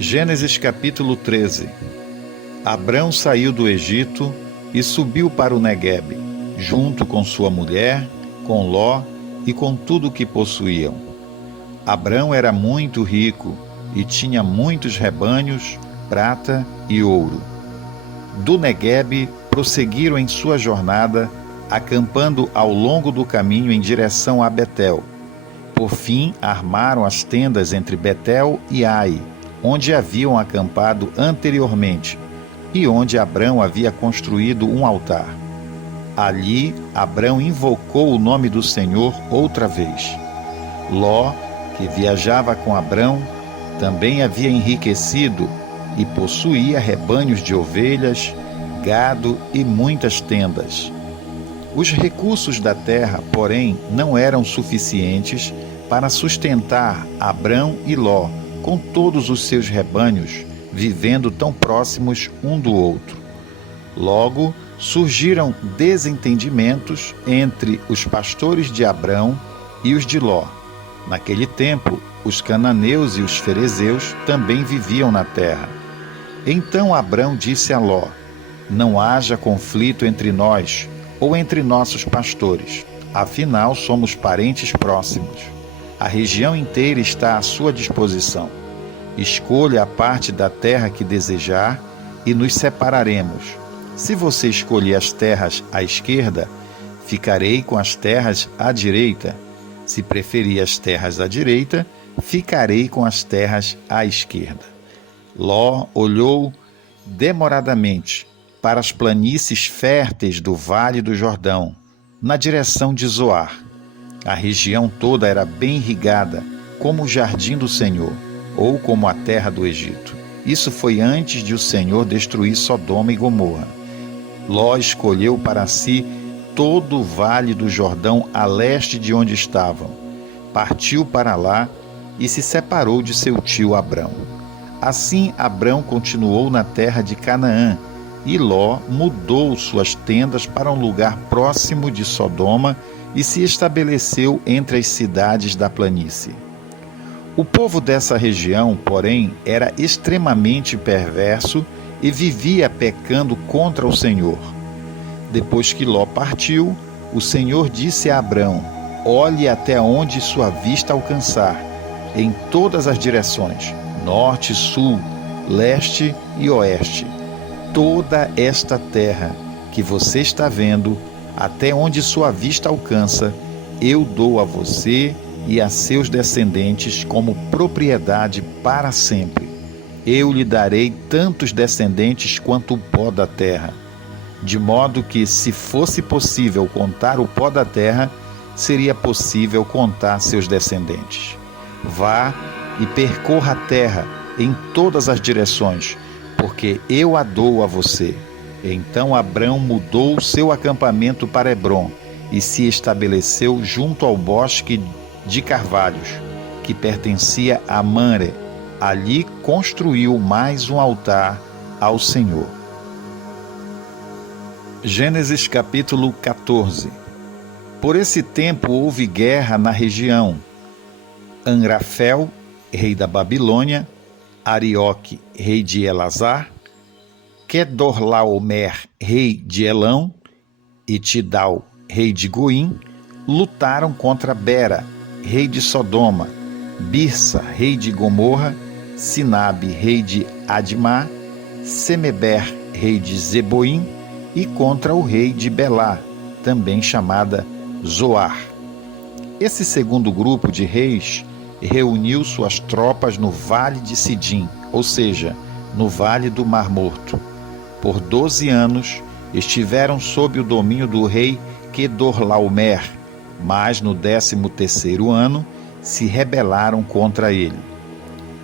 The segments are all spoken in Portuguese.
Gênesis capítulo 13. Abrão saiu do Egito e subiu para o Neguebe, junto com sua mulher, com Ló e com tudo o que possuíam. Abrão era muito rico e tinha muitos rebanhos, prata e ouro. Do Neguebe prosseguiram em sua jornada, acampando ao longo do caminho em direção a Betel. Por fim, armaram as tendas entre Betel e Ai, onde haviam acampado anteriormente, e onde Abrão havia construído um altar. Ali, Abrão invocou o nome do Senhor outra vez. Ló, que viajava com Abrão, também havia enriquecido e possuía rebanhos de ovelhas, gado e muitas tendas. Os recursos da terra, porém, não eram suficientes para sustentar Abrão e Ló, com todos os seus rebanhos, vivendo tão próximos um do outro. Logo, surgiram desentendimentos entre os pastores de Abrão e os de Ló. Naquele tempo, os cananeus e os ferezeus também viviam na terra. Então Abrão disse a Ló: não haja conflito entre nós ou entre nossos pastores, afinal somos parentes próximos. A região inteira está à sua disposição. Escolha a parte da terra que desejar e nos separaremos. Se você escolher as terras à esquerda, ficarei com as terras à direita. Se preferir as terras à direita, ficarei com as terras à esquerda. Ló olhou demoradamente para as planícies férteis do Vale do Jordão, na direção de Zoar. A região toda era bem irrigada, como o jardim do Senhor, ou como a terra do Egito. Isso foi antes de o Senhor destruir Sodoma e Gomorra. Ló escolheu para si todo o Vale do Jordão a leste de onde estavam. Partiu para lá e se separou de seu tio Abrão. Assim Abrão continuou na terra de Canaã, e Ló mudou suas tendas para um lugar próximo de Sodoma e se estabeleceu entre as cidades da planície. O povo dessa região, porém, era extremamente perverso e vivia pecando contra o Senhor. Depois que Ló partiu, o Senhor disse a Abrão: olhe até onde sua vista alcançar, em todas as direções, norte, sul, leste e oeste. Toda esta terra que você está vendo, até onde sua vista alcança, eu dou a você e a seus descendentes como propriedade para sempre. Eu lhe darei tantos descendentes quanto o pó da terra, de modo que, se fosse possível contar o pó da terra, seria possível contar seus descendentes. Vá e percorra a terra em todas as direções, porque eu a dou a você. Então Abrão mudou seu acampamento para Hebrom e se estabeleceu junto ao bosque de carvalhos, que pertencia a Mamre. Ali construiu mais um altar ao Senhor. Gênesis capítulo 14. Por esse tempo houve guerra na região. Amrafel, rei da Babilônia, Arioque, rei de Elasar, Quedorlaomer, rei de Elão, e Tidal, rei de Goim, lutaram contra Bera, rei de Sodoma, Birsa, rei de Gomorra, Sinabe, rei de Admá, Semeber, rei de Zeboim, e contra o rei de Belá, também chamada Zoar. Esse segundo grupo de reis reuniu suas tropas no Vale de Sidim, ou seja, no Vale do Mar Morto. Por 12 anos estiveram sob o domínio do rei Quedorlaomer, mas no 13º ano se rebelaram contra ele.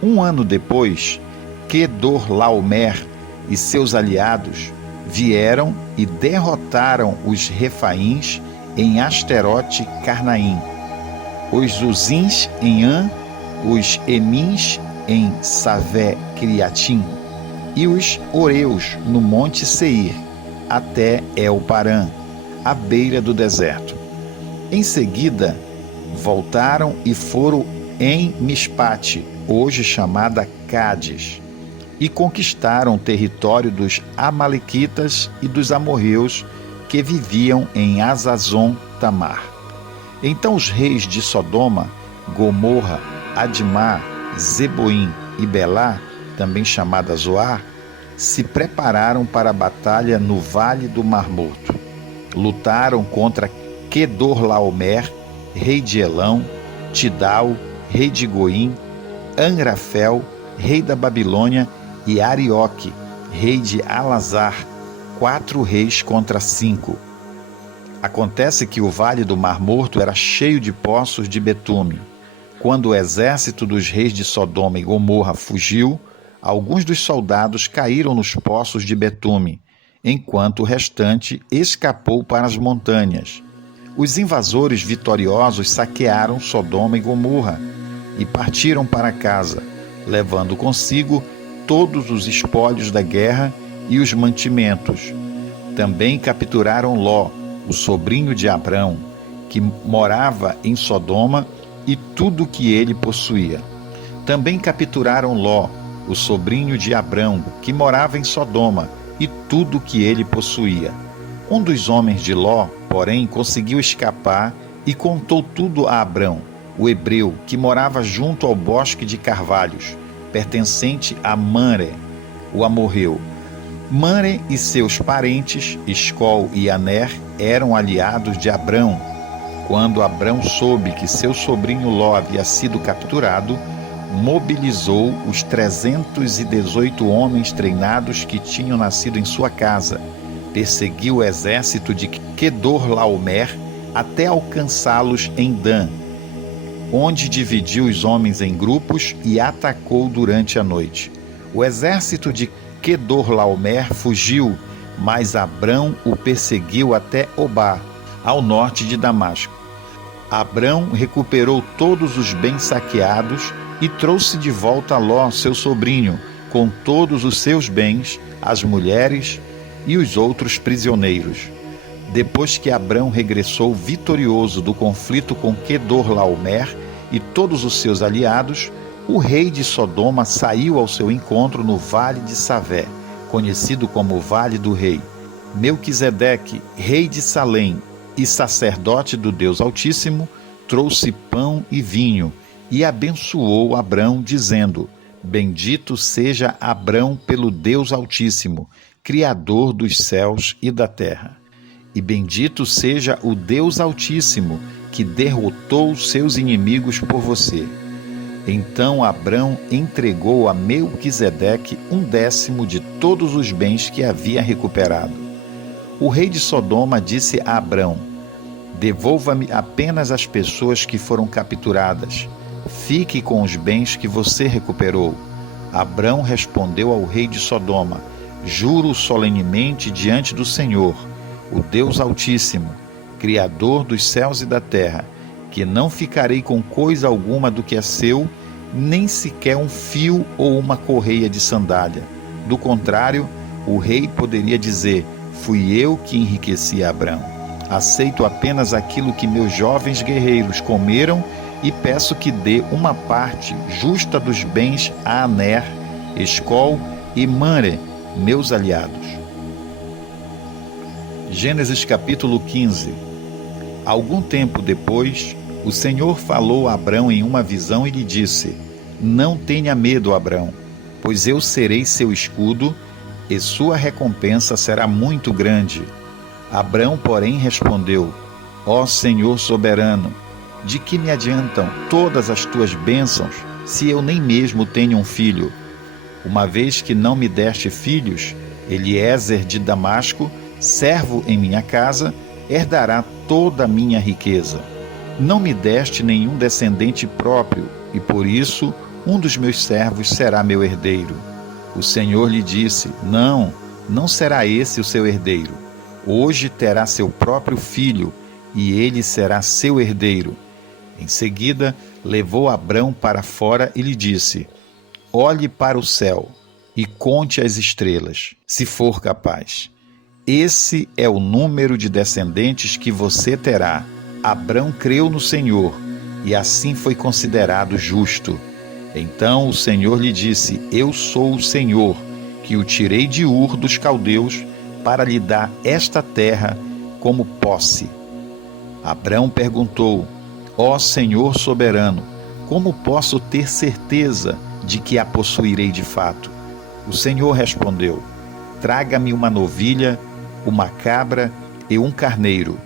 Um ano depois, Quedorlaomer e seus aliados vieram e derrotaram os Refaíns em Asterote Carnaim, os Zuzins em An, os Emins em Savé Criatim e os Oreus no Monte Seir, até El-Parã, à beira do deserto. Em seguida, voltaram e foram em Mispate, hoje chamada Cádiz. e conquistaram o território dos amalequitas e dos amorreus que viviam em Hazazon-Tamar. Então os reis de Sodoma, Gomorra, Admá, Zeboim e Belá, também chamada Zoar, se prepararam para a batalha no Vale do Mar Morto. Lutaram contra Quedorlaomer, rei de Elão, Tidal, rei de Goim, Angrafel, rei da Babilônia, e Arioque, rei de Alazar, 4 reis contra 5. Acontece que o Vale do Mar Morto era cheio de poços de betume. Quando o exército dos reis de Sodoma e Gomorra fugiu, alguns dos soldados caíram nos poços de betume, enquanto o restante escapou para as montanhas. Os invasores vitoriosos saquearam Sodoma e Gomorra e partiram para casa, levando consigo todos os espólios da guerra e os mantimentos. Também capturaram Ló, o sobrinho de Abrão, que morava em Sodoma, e tudo o que ele possuía. Também capturaram Ló, o sobrinho de Abrão, que morava em Sodoma, e tudo o que ele possuía. Um dos homens de Ló, porém, conseguiu escapar e contou tudo a Abrão, o hebreu, que morava junto ao bosque de carvalhos, pertencente a Mamre, o amorreu. Mamre e seus parentes, Escol e Aner, eram aliados de Abrão. Quando Abrão soube que seu sobrinho Ló havia sido capturado, mobilizou os 318 homens treinados que tinham nascido em sua casa, perseguiu o exército de Quedorlaomer até alcançá-los em Dan, onde dividiu os homens em grupos e atacou durante a noite. O exército de Quedorlaomer fugiu, mas Abrão o perseguiu até Obá, ao norte de Damasco. Abrão recuperou todos os bens saqueados e trouxe de volta Ló, seu sobrinho, com todos os seus bens, as mulheres e os outros prisioneiros. Depois que Abrão regressou vitorioso do conflito com Quedorlaomer e todos os seus aliados, o rei de Sodoma saiu ao seu encontro no Vale de Savé, conhecido como Vale do Rei. Melquisedeque, rei de Salém e sacerdote do Deus Altíssimo, trouxe pão e vinho e abençoou Abrão, dizendo: Bendito seja Abrão pelo Deus Altíssimo, Criador dos céus e da terra. E bendito seja o Deus Altíssimo, que derrotou seus inimigos por você. Então Abrão entregou a Melquisedeque 1/10 de todos os bens que havia recuperado. O rei de Sodoma disse a Abrão: Devolva-me apenas as pessoas que foram capturadas. Fique com os bens que você recuperou. Abrão respondeu ao rei de Sodoma: Juro solenemente diante do Senhor, o Deus Altíssimo, Criador dos céus e da terra, que não ficarei com coisa alguma do que é seu, nem sequer um fio ou uma correia de sandália. Do contrário, o rei poderia dizer: Fui eu que enriqueci Abrão. Aceito apenas aquilo que meus jovens guerreiros comeram e peço que dê uma parte justa dos bens a Aner, Escol e Mamre, meus aliados. Gênesis capítulo 15. Algum tempo depois, o Senhor falou a Abrão em uma visão e lhe disse: Não tenha medo, Abrão, pois eu serei seu escudo e sua recompensa será muito grande. Abrão, porém, respondeu: Ó Senhor soberano, de que me adiantam todas as tuas bênçãos, se eu nem mesmo tenho um filho? Uma vez que não me deste filhos, Eliezer de Damasco, servo em minha casa, herdará toda a minha riqueza. Não me deste nenhum descendente próprio, e por isso um dos meus servos será meu herdeiro. O Senhor lhe disse: Não será esse o seu herdeiro. Hoje terá seu próprio filho, e ele será seu herdeiro. Em seguida, levou Abrão para fora e lhe disse: Olhe para o céu e conte as estrelas, se for capaz. Esse é o número de descendentes que você terá. Abrão creu no Senhor, e assim foi considerado justo. Então o Senhor lhe disse: Eu sou o Senhor, que o tirei de Ur dos caldeus para lhe dar esta terra como posse. Abrão perguntou: Ó Senhor soberano, como posso ter certeza de que a possuirei de fato? O Senhor respondeu: Traga-me uma novilha, uma cabra e um carneiro,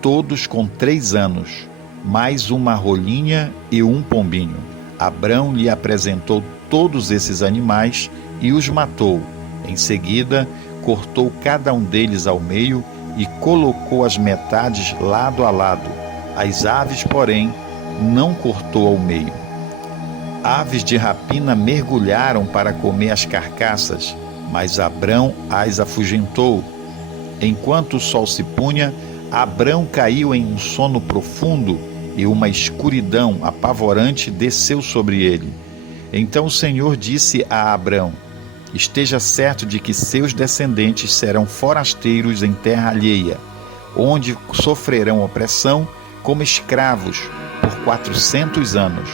todos com 3 anos, mais uma rolinha e um pombinho. Abrão lhe apresentou todos esses animais e os matou. Em seguida, cortou cada um deles ao meio e colocou as metades lado a lado. As aves, porém, não cortou ao meio. Aves de rapina mergulharam para comer as carcaças, mas Abrão as afugentou. Enquanto o sol se punha, Abrão caiu em um sono profundo e uma escuridão apavorante desceu sobre ele. Então o Senhor disse a Abrão: Esteja certo de que seus descendentes serão forasteiros em terra alheia, onde sofrerão opressão como escravos por 400 anos.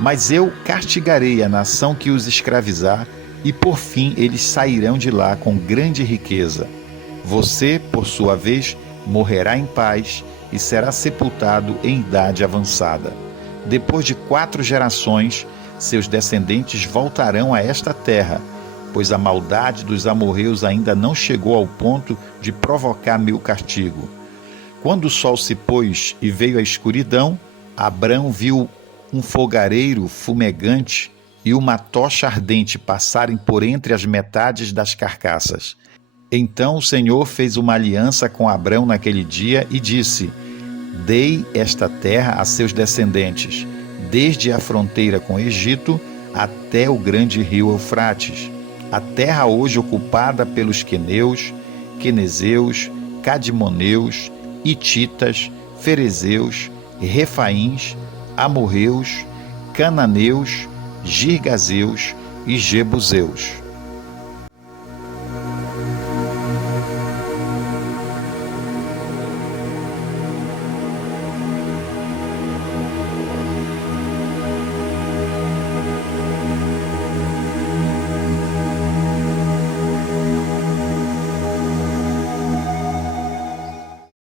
Mas eu castigarei a nação que os escravizar, e por fim eles sairão de lá com grande riqueza. Você, por sua vez, morrerá em paz e será sepultado em idade avançada. Depois de 4 gerações, seus descendentes voltarão a esta terra, pois a maldade dos amorreus ainda não chegou ao ponto de provocar meu castigo. Quando o sol se pôs e veio a escuridão, Abrão viu um fogareiro fumegante e uma tocha ardente passarem por entre as metades das carcaças. Então o Senhor fez uma aliança com Abrão naquele dia e disse: Dei esta terra a seus descendentes, desde a fronteira com o Egito até o grande rio Eufrates, a terra hoje ocupada pelos queneus, quenezeus, cadmoneus, hititas, ferezeus, refaíns, amorreus, cananeus, girgazeus e jebuseus.